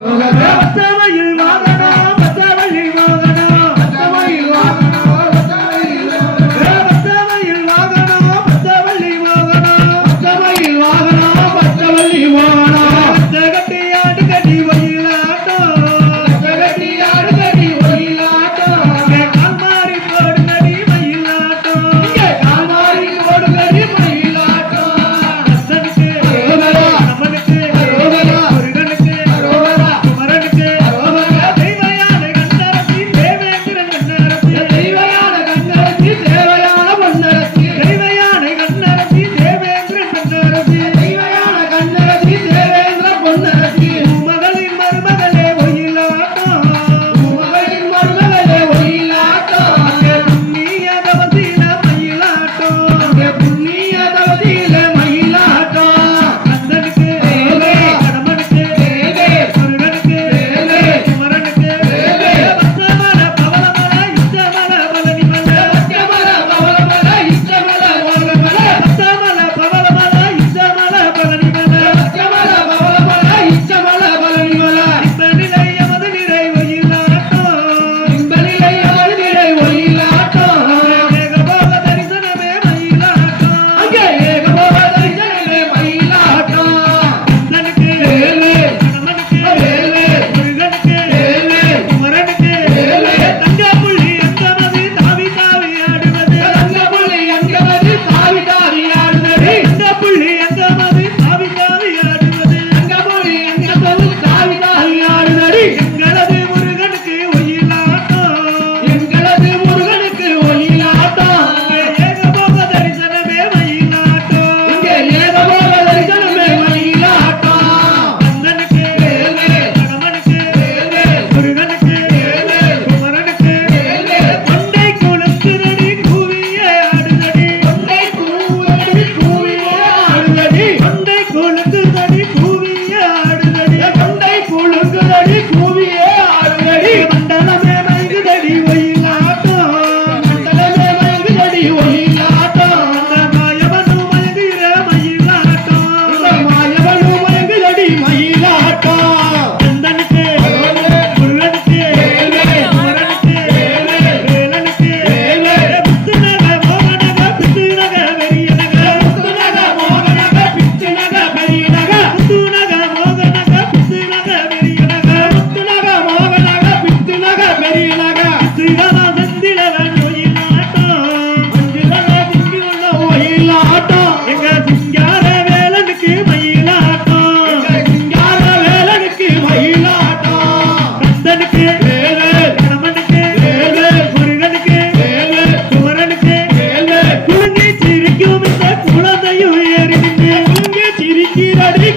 தலையில் வர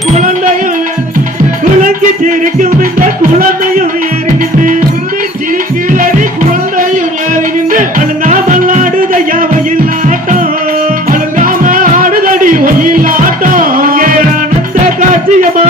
குழந்தையும் குழந்தை சிரிக்கும் இந்த குழந்தையும் ஏறினின்று குழந்தை சிரிக்கிறடி குழந்தையும் ஏறினின்று அழுந்தாமல் ஆடுதையா வயில் ஆட்டம் அழுந்தாம ஆடுதடி வயில் ஆட்டம் ஆனந்த காட்சியமா